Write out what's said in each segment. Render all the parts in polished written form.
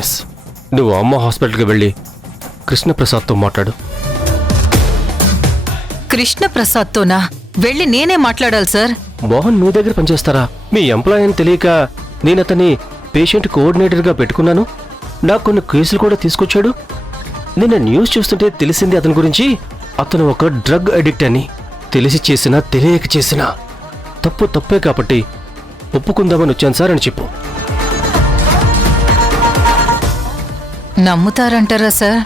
Yes, నువ్వు అమ్మ హాస్పిటల్కి వెళ్ళి కృష్ణప్రసాద్తో మాట్లాడు. కృష్ణప్రసాద్తోనా? వెళ్ళి నేనే మాట్లాడాలి సార్. మోహన్ మీ దగ్గర పనిచేస్తారా? మీ ఎంప్లాయ్ అని తెలియక నేను అతన్ని పేషెంట్ కోఆర్డినేటర్గా పెట్టుకున్నాను. నాకు కొన్ని కేసులు కూడా తీసుకొచ్చాడు. నిన్న న్యూస్ చూస్తుంటే తెలిసింది అతని గురించి. అతను ఒక డ్రగ్ అడిక్ట్ అని. తెలిసి చేసినా తెలియక చేసినా తప్పు తప్పే కాబట్టి ఒప్పుకుందామని వచ్చాను సార్ అని చెప్పు. నమ్ముతారంటారా సార్?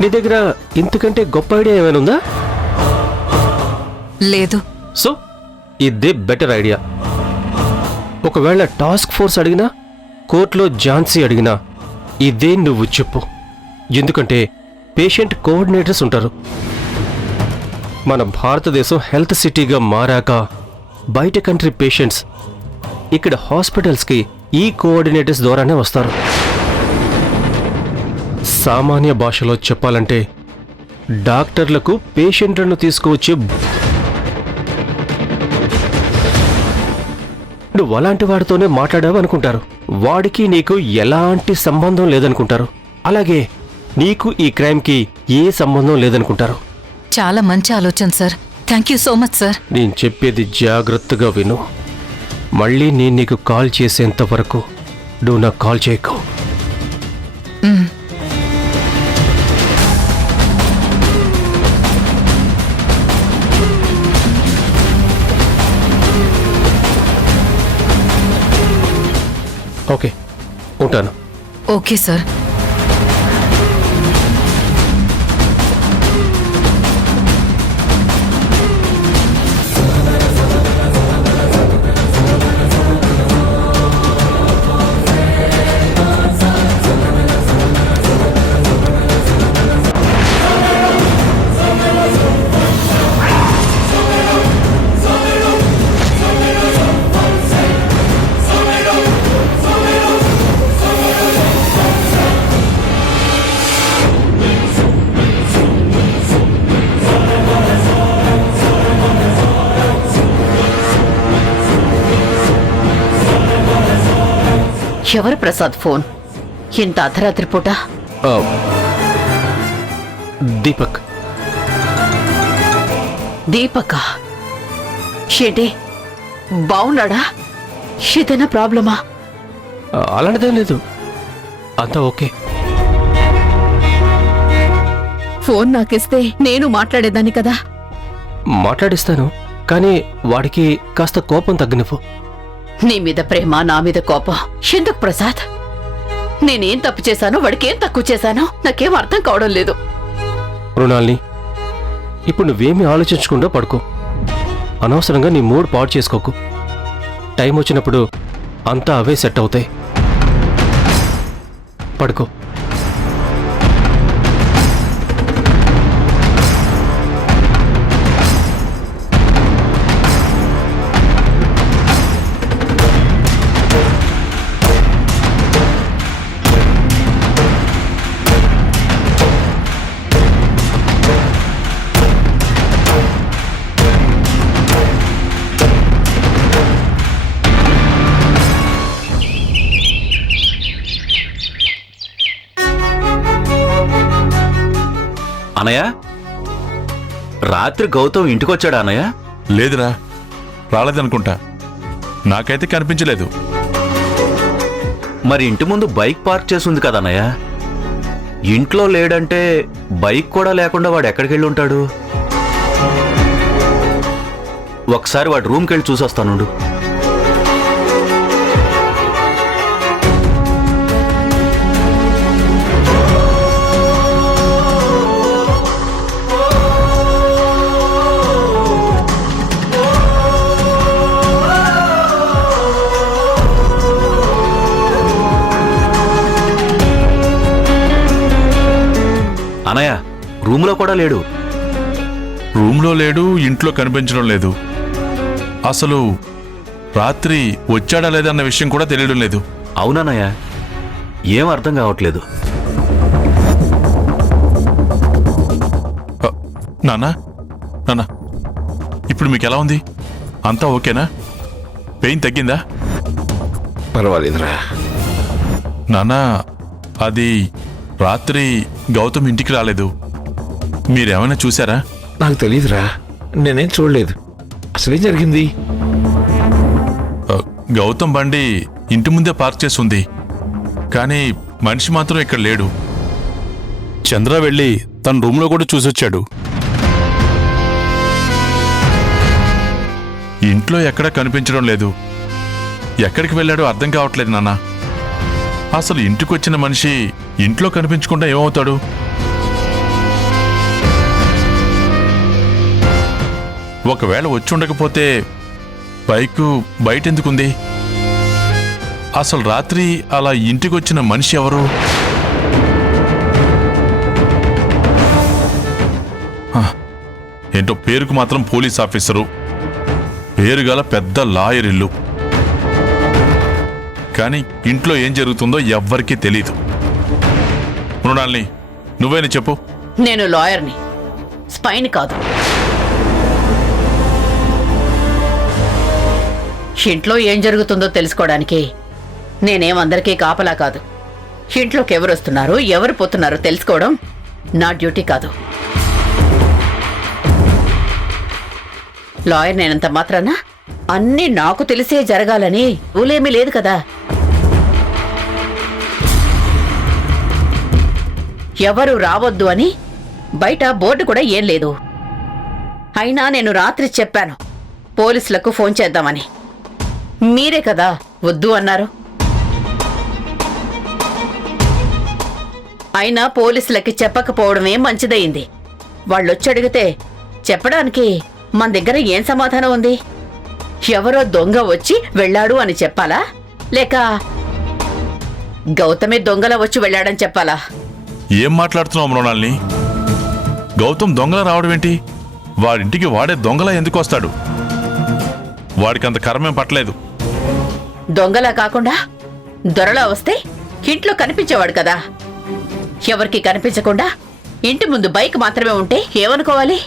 నీ దగ్గర ఇంతకంటే గొప్ప ఐడియా ఏమైనా ఉందా? లేదు. సో ఇదే బెటర్ ఐడియా. ఒకవేళ టాస్క్ ఫోర్స్ అడిగినా, కోర్టులో ఝాన్సీ అడిగినా ఇదే నువ్వు చెప్పు. ఎందుకంటే పేషెంట్ కోఆర్డినేటర్స్ ఉంటారు. మన భారతదేశం హెల్త్ సిటీగా మారాక బయట కంట్రీ పేషెంట్స్ ఇక్కడ హాస్పిటల్స్కి ఈ కోఆర్డినేటర్స్ ద్వారానే వస్తారు. సామాన్య భాషలో చెప్పాలంటే డాక్టర్లకు పేషెంట్లను తీసుకువచ్చే నువ్వు అలాంటి వాడితోనే మాట్లాడావు అనుకుంటారు. వాడికి నీకు ఎలాంటి సంబంధం లేదనుకుంటారు. అలాగే నీకు ఈ క్రైమ్కి ఏ సంబంధం లేదనుకుంటారు. చాలా మంచి ఆలోచన sir. Thank you so much sir. నేను చెప్పేది జాగ్రత్తగా విను. మళ్ళీ నేను నీకు కాల్ చేసేంత వరకు నువ్వు నాకు కాల్ చేయకు. ఓకే, ఉంటాను. Okay sir. ఎవరు ప్రసాద్ ఫోన్? ఇంత అర్ధరాత్రి పూట? దీపక్. దీపక? షేటే బావున్నాడా? ఏదైనా ప్రాబ్లమా? అలాంటిదేం లేదు, అంతా ఓకే. ఫోన్ నాకిస్తే నేను మాట్లాడేదాన్ని కదా. మాట్లాడిస్తాను, కానీ వాడికి కాస్త కోపం తగ్గనివ్వు. నీ మీద ప్రేమ, నా మీద కోపం ఎందుకు ప్రసాద్? నేనేం తప్పు చేశానో, వాడికేం తక్కువ చేశానో నాకేం అర్థం కావడం లేదు. మృణాల్ని, ఇప్పుడు నువ్వేమీ ఆలోచించకుండా పడుకో. అనవసరంగా నీ మూడ్ పాడు చేసుకోకు. టైం వచ్చినప్పుడు అంతా అవే సెట్ అవుతాయి. పడుకో. అనయ్య, రాత్రి గౌతమ్ ఇంటికొచ్చాడా అన్నయ్య? లేదురా, రాలేదనుకుంటా. నాకైతే కనిపించలేదు. మరి ఇంటి ముందు బైక్ పార్క్ చేసి ఉంది కదా అన్నయ్య. ఇంట్లో లేడంటే బైక్ కూడా లేకుండా వాడు ఎక్కడికి వెళ్ళి ఉంటాడు? ఒకసారి వాడు రూమ్కి వెళ్ళి చూసొస్తానుండు. అనయ్య, రూమ్లో కూడా లేడు. రూమ్లో లేడు, ఇంట్లో కనిపించడం లేదు. అసలు రాత్రి వచ్చాడా లేదన్న విషయం కూడా తెలియడం లేదు. అవునన్నయ్య, ఏం అర్థం కావట్లేదు. నానా నానా ఇప్పుడు మీకు ఎలా ఉంది? అంతా ఓకేనా? పెయిన్ తగ్గిందా? పర్వాలేదురా. నానా అది రాత్రి గౌతమ్ ఇంటికి రాలేదు, మీరేమైనా చూసారా? నాకు తెలియదురా, నేనేం చూడలేదు. అసలేం జరిగింది? గౌతమ్ బండి ఇంటి ముందే పార్క్ చేసి ఉంది, కానీ మనిషి మాత్రం ఇక్కడ లేడు. చంద్ర వెళ్ళి తన రూమ్లో కూడా చూసొచ్చాడు. ఇంట్లో ఎక్కడా కనిపించడం లేదు. ఎక్కడికి వెళ్ళాడో అర్థం కావట్లేదు నాన్న. అసలు ఇంటికొచ్చిన మనిషి ఇంట్లో కనిపించకుండా ఏమవుతాడు? ఒకవేళ వచ్చి ఉండకపోతే బైకు బయటెందుకుంది? అసలు రాత్రి అలా ఇంటికొచ్చిన మనిషి ఎవరు? ఏంటో పేరుకు మాత్రం పోలీస్ ఆఫీసరు, పేరుగల పెద్ద లాయర్ ఇల్లు, కానీ ఇంట్లో ఏం జరుగుతుందో ఎవ్వరికీ తెలీదు. మృణాల్ని నువ్వేనా చెప్పు. నేను లాయర్ని, స్పైన్ కాదు. ఇంట్లో ఏం జరుగుతుందో తెలుసుకోవడానికి నేనేం అందరికీ కాపలా కాదు. ఇంట్లోకి ఎవరు వస్తున్నారు, ఎవరు పోతున్నారో తెలుసుకోవడం నా డ్యూటీ కాదు. లాయర్ నేనంత మాత్రాన అన్నీ నాకు తెలిసే జరగాలని రూలేమీ లేదు కదా. ఎవరు రావద్దు అని బయట బోర్డు కూడా ఏం లేదు. అయినా నేను రాత్రి చెప్పాను పోలీసులకు ఫోన్ చేద్దామని. మీరే కదా వద్దు అన్నారు. అయినా పోలీసులకి చెప్పకపోవడమే మంచిదయింది. వాళ్ళొచ్చి అడిగితే చెప్పడానికి మన దగ్గర ఏం సమాధానం ఉంది? ఎవరో దొంగ వచ్చి వెళ్ళాడు అని చెప్పాలా, లేక గౌతమే దొంగల వచ్చి వెళ్ళాడని చెప్పాలా? ఏం మాట్లాడుతున్నావు మృణాల్ని? గౌతమ్ దొంగల రావడం ఏంటి? వాడింటికి వాడే దొంగలా ఎందుకు వస్తాడు? వాడికంత కర్మేం పట్టలేదు. దొంగలా కాకుండా దొరలా వస్తే ఇంట్లో కనిపించేవాడు కదా. ఎవరికి కనిపించకుండా ఇంటి ముందు బైక్ మాత్రమే ఉంటే ఏమనుకోవాలి?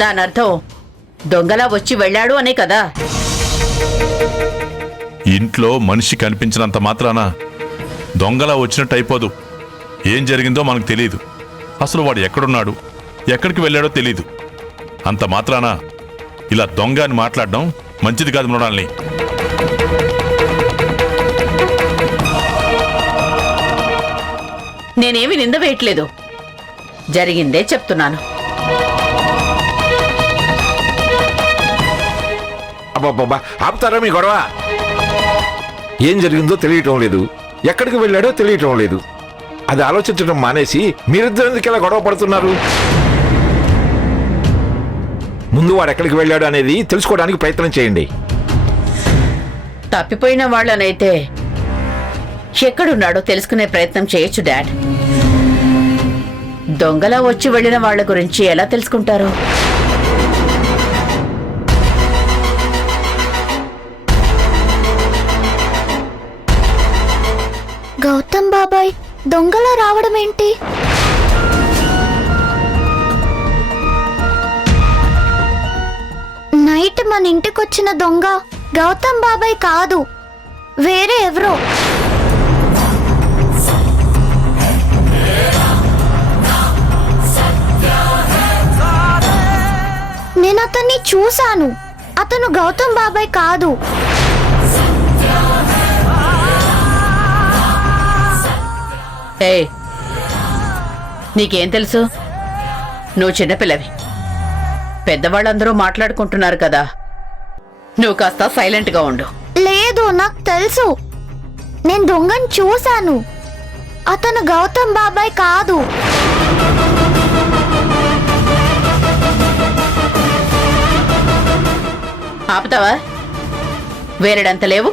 దానర్థం దొంగలా వచ్చి వెళ్ళాడు అనే కదా. ఇంట్లో మనిషి కనిపించినంత మాత్రాన దొంగలా వచ్చినట్టు అయిపోదు. ఏం జరిగిందో మనకు తెలియదు. అసలు వాడు ఎక్కడున్నాడు, ఎక్కడికి వెళ్ళాడో తెలీదు. అంత మాత్రాన ఇలా దొంగ అని మాట్లాడడం మంచిది కాదు మృణాల్ని. నేనేమి నింద వేయట్లేదు, జరిగిందే చెప్తున్నాను. అబ్బాబ్బా, ఆపుతారా మీ గొడవ? ఏం జరిగిందో తెలియటం లేదు, ఎక్కడికి వెళ్ళాడో తెలియటం లేదు. అది ఆలోచించడం మానేసి మీరిద్దరు ఎందుకు ఇలా గొడవ పడుతున్నారు? ముందు వాడు ఎక్కడికి వెళ్ళాడు అనేది తెలుసుకోవడానికి ప్రయత్నం చేయండి. తప్పిపోయిన వాళ్ళనైతే ఎక్కడున్నాడో తెలుసుకునే ప్రయత్నం చేయొచ్చు డాడ్. దొంగలా వచ్చి వెళ్ళిన వాళ్ళ గురించి ఎలా తెలుసుకుంటారు? గౌతమ్ బాబాయ్ దొంగలా రావడం ఏంటి? నైట్ మన ఇంటికొచ్చిన దొంగ గౌతమ్ బాబాయ్ కాదు, వేరే ఎవరో. నేను అతన్ని చూశాను, అతను గౌతమ్ బాబాయ్ కాదు. ఏయ్, నీకేం తెలుసు? నువ్వు చిన్నపిల్లవి, పెద్దవాళ్ళందరూ మాట్లాడుకుంటున్నారు కదా, నువ్వు కాస్త సైలెంట్గా ఉండు. లేదు, నాకు తెలుసు. నేను దొంగను చూశాను, అతను గౌతమ్ బాబాయ్ కాదు. ఆపుతావా? వేరేడంత లేవు.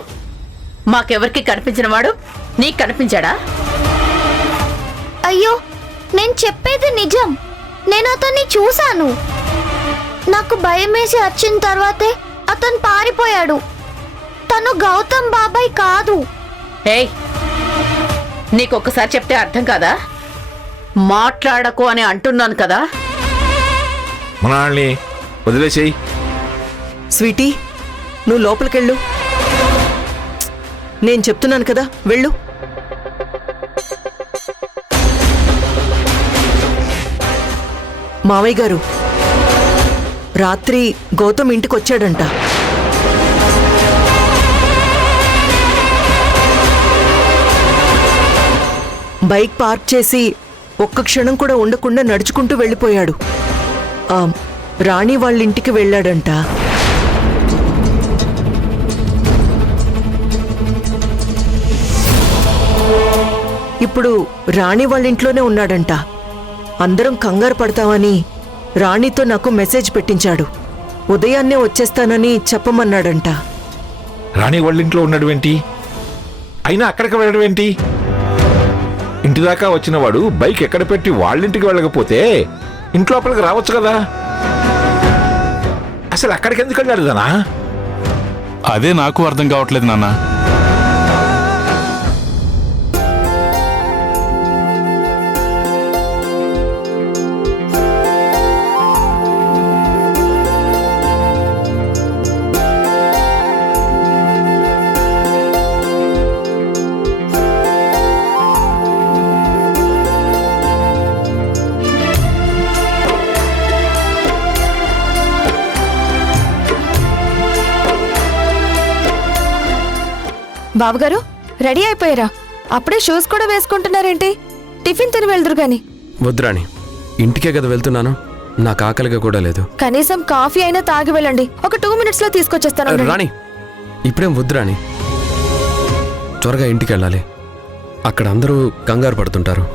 మాకెవరికి కనిపించిన వాడు నీకు కనిపించాడా? అయ్యో, నేను చెప్పేది నిజం. నేను అతన్ని చూశాను. నాకు భయమేసి వచ్చిన తర్వాతే అతను పారిపోయాడు. తను గౌతమ్ బాబాయ్ కాదు. ఏయ్, నీకొక్కసారి చెప్తే అర్థం కాదా? మాట్లాడకు అని అంటున్నాను కదా. మన వాళ్ళని వదిలేసేయి. స్వీటీ నువ్వు లోపలికెళ్ళు. నేను చెప్తున్నాను కదా, వెళ్ళు. మావయ్య గారు, రాత్రి గౌతమ్ ఇంటికొచ్చాడంట. బైక్ పార్క్ చేసి ఒక్క క్షణం కూడా ఉండకుండా నడుచుకుంటూ వెళ్ళిపోయాడు. రాణి వాళ్ళ ఇంటికి వెళ్ళాడంట. ఇప్పుడు రాణి వాళ్ళ ఇంట్లోనే ఉన్నాడంట. అందరం కంగారు పడతామని రాణితో నాకు మెసేజ్ పెట్టించాడు. ఉదయాన్నే వచ్చేస్తానని చెప్పమన్నాడంట. రాణి వాళ్ళ ఇంట్లో ఉన్నాడు ఏంటి? అయినా అక్కడికి వెళ్ళడం ఏంటి? ఇంటి దాకా వచ్చిన వాడు బైక్ ఎక్కడ పెట్టి వాళ్ళింటికి వెళ్ళకపోతే ఇంట్లోపలికి రావచ్చు కదా. అసలు అక్కడికి ఎందుకు వెళ్ళాడు దనా? అదే నాకు అర్థం కావట్లేదు నాన్న. బాబుగారు రెడీ అయిపోయారా? అప్పుడే షూస్ కూడా వేసుకుంటున్నారేంటి? టిఫిన్ తిని వెళ్దురు గాని. వద్దురాణి, ఇంటికే కదా వెళ్తున్నాను, నాకు ఆకలిగా కూడా లేదు. కనీసం కాఫీ అయినా తాగి వెళ్ళండి. ఒక 2 minutes లో తీసుకొచ్చేస్తాను. రాణి, ఇప్పుడేం వద్దురాణి, త్వరగా ఇంటికి వెళ్ళాలి. అక్కడ అందరూ కంగారు పడుతుంటారు.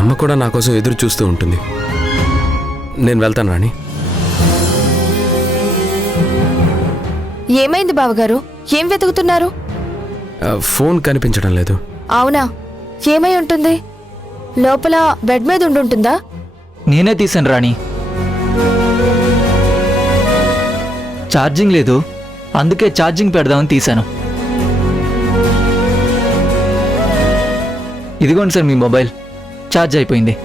అమ్మ కూడా నా కోసం ఎదురు చూస్తూ ఉంటుంది. నేను వెళ్తాను రాణి. ఏమైంది బావగారు? ఏం వెతుకుతున్నారు? ఫోన్ కనిపించడం లేదు. అవునా, ఏమై ఉంటుంది? లోపల బెడ్ మీద ఉండుంటుందా? నేనే తీసాను రాణి. ఛార్జింగ్ లేదు, అందుకే ఛార్జింగ్ పెడదామని తీశాను. ఇదిగోండి సార్ మీ మొబైల్, ఛార్జ్ అయిపోయింది.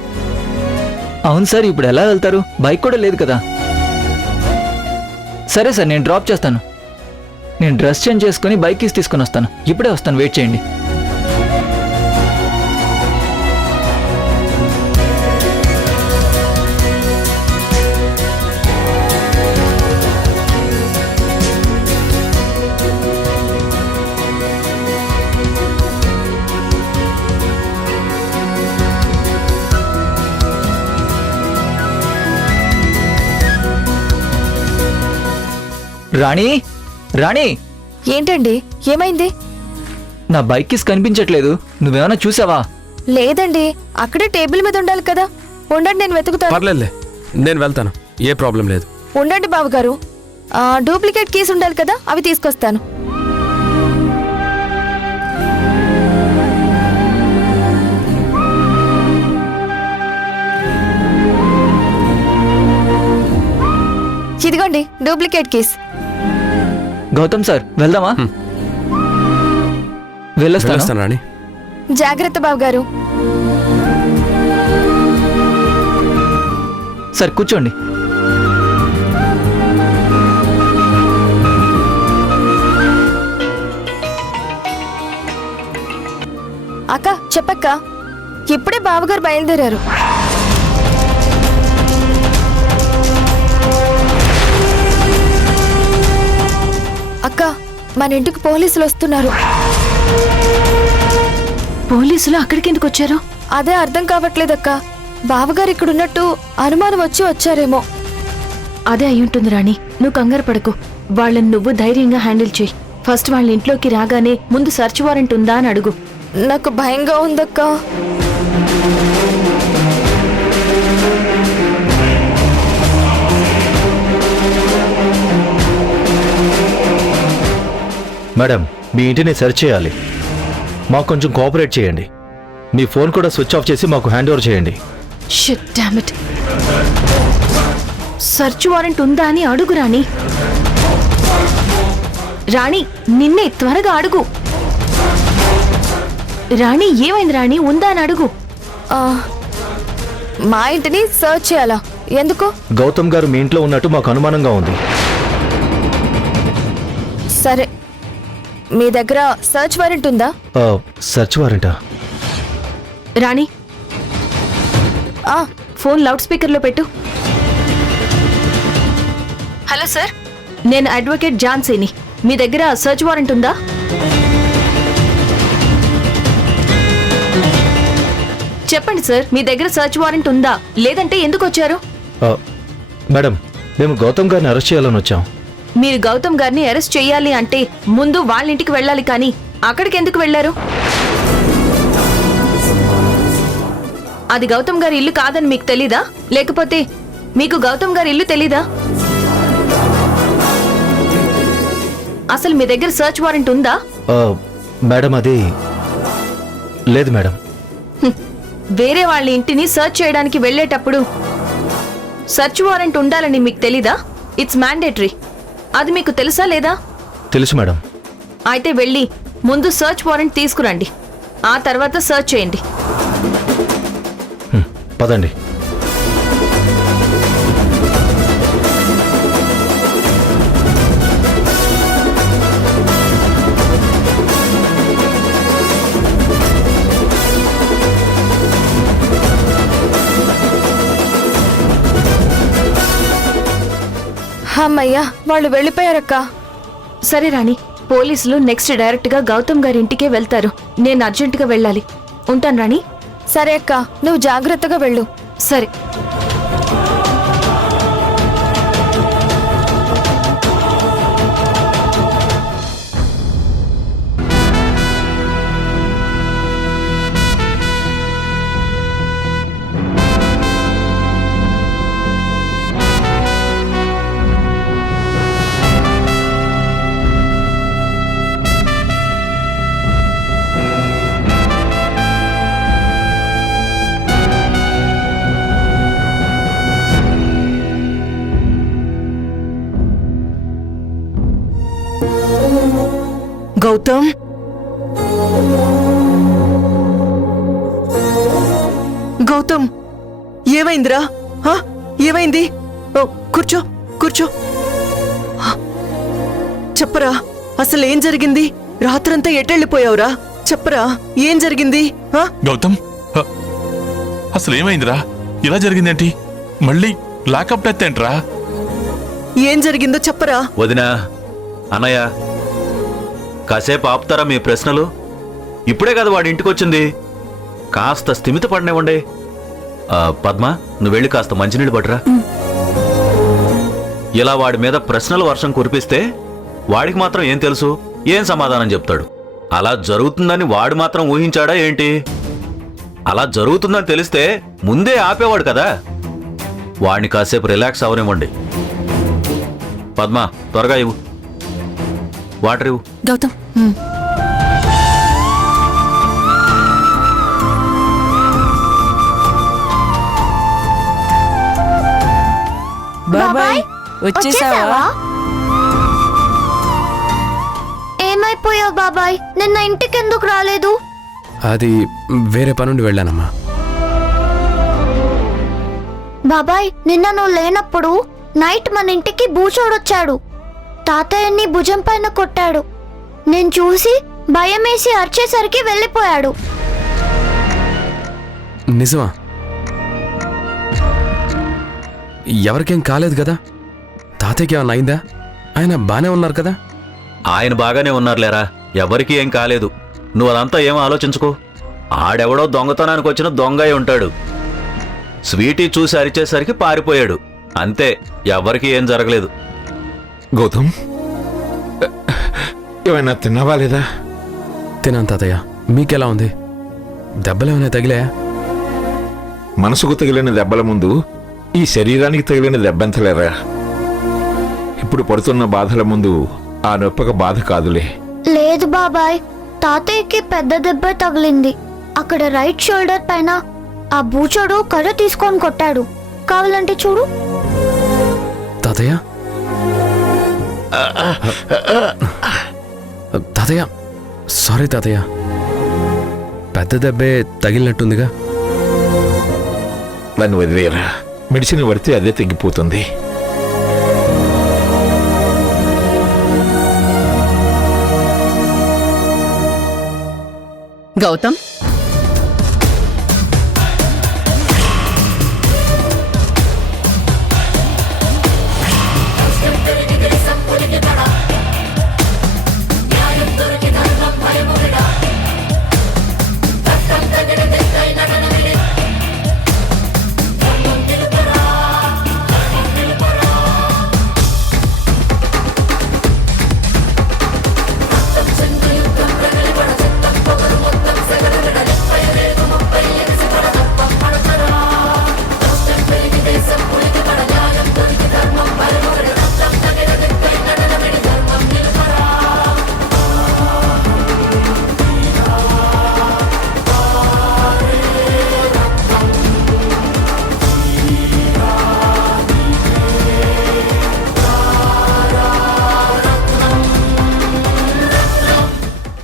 అవును సార్, ఇప్పుడు ఎలా వెళ్తారు? బైక్ కూడా లేదు కదా. సరే సార్, నేను డ్రాప్ చేస్తాను. నేను డ్రెస్ చేంజ్ చేసుకుని బైక్ కీస్ తీసుకుని వస్తాను. ఇప్పుడే వస్తాను, వెయిట్ చేయండి. రాణి, రాణి, ఏంటండి, ఏమైంది? నా బైక్ కీస్ కనిపించట్లేదు. నువ్వేమైనా చూసావా? లేదండి, అక్కడే టేబుల్ మీద ఉండాలి కదా. ఉండండి, నేను వెతుకుతాను. పర్లేదులే, నేను వెళ్తాను, ఏ ప్రాబ్లం లేదు. ఉండండి బాబుగారు, డూప్లికేట్ కీస్ ఉండాలి కదా, అవి తీసుకొస్తాను. ఇదిగోండి డూప్లికేట్ కీస్. గౌతమ్ సార్, వెళ్దామా? వెళ్ళొస్తాను రాణి. జాగ్రత్త బాబుగారు. సార్ కూర్చోండి. అక్క, చెప్పక్క, ఇప్పుడే బావగారు బయలుదేరారు. అక్క, మన ఇంటికి పోలీసులు వస్తున్నారు. పోలీసులు అక్కడికి ఎందుకు వచ్చారు? అదే అర్థం కావట్లేదక్క. బావగారు ఇక్కడ ఉన్నట్టు అనుమానం వచ్చారేమో. అదే అయ్యుంటుంది రాణి, నువ్వు కంగారు పడకు. వాళ్ళని నువ్వు ధైర్యంగా హ్యాండిల్ చేయి. ఫస్ట్ వాళ్ళ ఇంట్లోకి రాగానే ముందు సర్చ్ వారెంట్ ఉందా అని అడుగు. నాకు భయంగా ఉందక్క. మేడం, మీ ఇంటిని సెర్చ్ చేయాలి. మాకు కొంచెం కోఆపరేట్ చేయండి. మీ ఫోన్ కూడా స్విచ్ ఆఫ్ చేసి మాకు హ్యాండ్ ఓవర్ చేయండి. Shit, damn it. Search warrant ఉందా అని అడుగు రాణి. రాణి, నిన్నే, త్వరగా అడుగు. రాణి, ఏమైంది రాణి? ఉందా అని అడుగు. మా ఇంటిని సర్చ్ చేయాలా? ఎందుకు? గౌతమ్ గారు మీ ఇంట్లో ఉన్నట్టు మాకు అనుమానంగా ఉంది. సరే, మీ దగ్గర సర్చ్ వారెంట్ ఉందా? సర్చ్ వారెంటా? రాణి, ఫోన్ లౌడ్ స్పీకర్లో పెట్టు. హలో సార్, నేను అడ్వకేట్ ఝాన్సీని. మీ దగ్గర సర్చ్ వారెంట్ ఉందా? చెప్పండి సార్, మీ దగ్గర సర్చ్ వారెంట్ ఉందా? లేదంటే ఎందుకు వచ్చారు? మేడం, మేము గౌతమ్ గారిని అరెస్ట్ చేయాలని వచ్చాం. మీరు గౌతమ్ గారిని అరెస్ట్ చేయాలి అంటే ముందు వాళ్ళ ఇంటికి వెళ్ళాలి, కానీ అక్కడికి ఎందుకు వెళ్లారు? అది గౌతమ్ గారి ఇల్లు కాదని మీకు తెలీదా? లేకపోతే మీకు గౌతమ్ గారి ఇల్లు తెలీదా? అసలు మీ దగ్గర సర్చ్ వారెంట్ ఉందా? మేడం, అది లేదు మేడం. వేరే వాళ్ళ ఇంటిని సర్చ్ చేయడానికి వెళ్ళేటప్పుడు సర్చ్ వారెంట్ ఉండాలని మీకు తెలీదా? It's mandatory. అది మీకు తెలుసా లేదా? తెలుసు మేడం. అయితే వెళ్ళి ముందు సర్చ్ వారెంట్ తీసుకురండి, ఆ తర్వాత సర్చ్ చేయండి. పదండి. అమ్మయ్యా, వాళ్ళు వెళ్ళిపోయారక్క. సరే రాణి, పోలీసులు నెక్స్ట్ డైరెక్ట్ గా గౌతమ్ గారి ఇంటికే వెళ్తారు. నేను అర్జెంటుగా వెళ్ళాలి. ఉంటాను రాణి. సరే అక్క, నువ్వు జాగ్రత్తగా వెళ్ళు. సరే. గౌతమ్, గౌతమ్, ఏమైందిరా? ఏమైంది? కూర్చో, కూర్చో. చెప్పరా, అసలు ఏం జరిగింది? రాత్రంతా ఎటెళ్ళిపోయావురా? చెప్పరా, ఏం జరిగింది? గౌతమ్, అసలు ఏమైందిరా? ఇలా జరిగిందేంటి? మళ్ళీ లాకప్ డెత్ ఏంట్రా? ఏం జరిగిందో చెప్పరా. వదినా, అన్నయ్య, కాసేపు ఆపుతారా మీ ప్రశ్నలు? ఇప్పుడే కదా వాడి ఇంటికి వచ్చింది, కాస్త స్థిమిత పడనివ్వండి. పద్మ, నువ్వు వెళ్ళి కాస్త మంచినీళ్ళు పట్టురా. ఇలా వాడి మీద ప్రశ్నల వర్షం కురిపిస్తే వాడికి మాత్రం ఏం తెలుసు, ఏం సమాధానం చెప్తాడు? అలా జరుగుతుందని వాడు మాత్రం ఊహించాడా ఏంటి? అలా జరుగుతుందని తెలిస్తే ముందే ఆపేవాడు కదా. వాడిని కాసేపు రిలాక్స్ అవనివ్వండి. పద్మ, త్వరగా ఇవ్వు వాటర్ ఇవ్వు. గౌతమ్, బాబాయ్, వచ్చేసావా? ఏమైపోయావు బాబాయ్? నిన్న ఇంటికి ఎందుకు రాలేదు? అది వేరే పనుండి వెళ్ళానమ్మా. బాబాయ్, నిన్న నువ్వు లేనప్పుడు నైట్ మన ఇంటికి బూచోడొచ్చాడు. తాతయ్యని భుజం పైన కొట్టాడు. నేను చూసి భయమేసి అరిచేసరికి వెళ్ళిపోయాడు. నిజమా? ఎవరికేం కాలేదు కదా? తాతయ్యకి ఏమన్నా అయిందా? ఆయన బానే ఉన్నారు కదా? ఆయన బాగానే ఉన్నారులేరా, ఎవరికీ ఏం కాలేదు. నువ్వు అదంతా ఏమో ఆలోచించుకో. ఆడెవడో దొంగతనానికి వచ్చిన దొంగై ఉంటాడు. స్వీటీ చూసి అరిచేసరికి పారిపోయాడు, అంతే. ఎవరికీ ఏం జరగలేదు. గౌతమ్, ఏమైనా తిన్నావా లేదా? తినాను తాతయ్య. మీకెలా ఉంది? దెబ్బలేమైనా తగిలాయా? మనసుకు తగిలిన దెబ్బల ముందు ఈ శరీరానికి తగిలిన దెబ్బెంతలేరా? ఇప్పుడు పడుతున్న బాధల ముందు ఆ నొప్పక బాధ కాదులే. లేదు బాబాయ్, తాతయ్యకి పెద్ద దెబ్బ తగిలింది. అక్కడ రైట్ షోల్డర్ పైన ఆ బూచోడు కర్ర తీసుకొని కొట్టాడు. కావాలంటే చూడు. తాతయ్య, తాతయ్య, సారీ తాతయ్య. పెద్ద దెబ్బే తగిలినట్టుందిగా. నన్ను వదిలేరా, మెడిసిన్ పడితే అదే తగ్గిపోతుంది. గౌతమ్,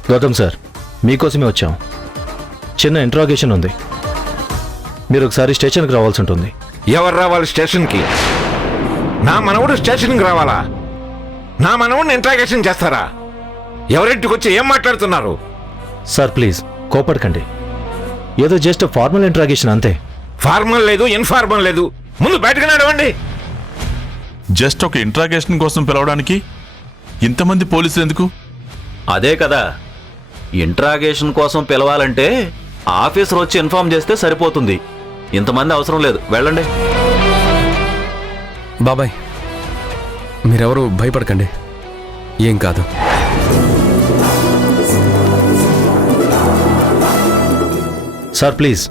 గౌతమ్ సార్, మీకోసమే వచ్చాం. చిన్న ఇంట్రాగేషన్ ఉంది. మీరు ఒకసారి స్టేషన్కి రావాల్సి ఉంటుంది. ఎవరు రావాలి స్టేషన్కి? నా మనవుడు స్టేషన్కి రావాలా? నా మనవుడిని ఇంట్రాగేషన్ చేస్తారా? ఎవరింటికి వచ్చి ఏం మాట్లాడుతున్నారు? సార్ ప్లీజ్ కోపడకండి. ఏదో జస్ట్ ఫార్మల్ ఇంట్రాగేషన్ అంతే. ఫార్మల్ లేదు, ఇన్ఫార్మల్ లేదు. ముందు బయటకు నడవండి. జస్ట్ ఒక ఇంట్రాగేషన్ కోసం పిలవడానికి ఇంతమంది పోలీసులు ఎందుకు? అదే కదా, ఇంట్రాగేషన్ కోసం పిలవాలంటే ఆఫీసర్ వచ్చి ఇన్ఫార్మ్ చేస్తే సరిపోతుంది. ఇంతమంది అవసరం లేదు, వెళ్ళండి. బాబాయ్, మీరెవరూ భయపడకండి, ఏం కాదు. సార్ ప్లీజ్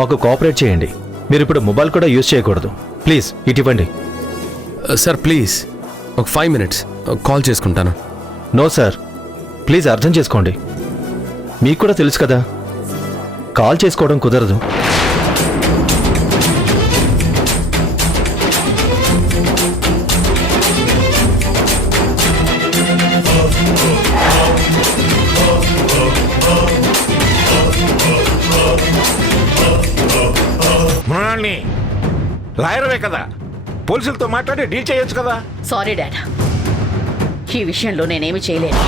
మాకు కోఆపరేట్ చేయండి. మీరు ఇప్పుడు మొబైల్ కూడా యూజ్ చేయకూడదు. ప్లీజ్ ఇటివ్వండి. సార్ ప్లీజ్ ఒక 5 minutes కాల్ చేసుకుంటాను. నో సార్, ప్లీజ్ అర్థం చేసుకోండి. మీకు కూడా తెలుసు కదా, కాల్ చేసుకోవడం కుదరదు. మృణాల్ని లాయర్వే కదా, పోలీసులతో మాట్లాడి డీల్ చేయొచ్చు కదా. సారీ డాడ్, ఈ విషయంలో నేనేమి చేయలేను.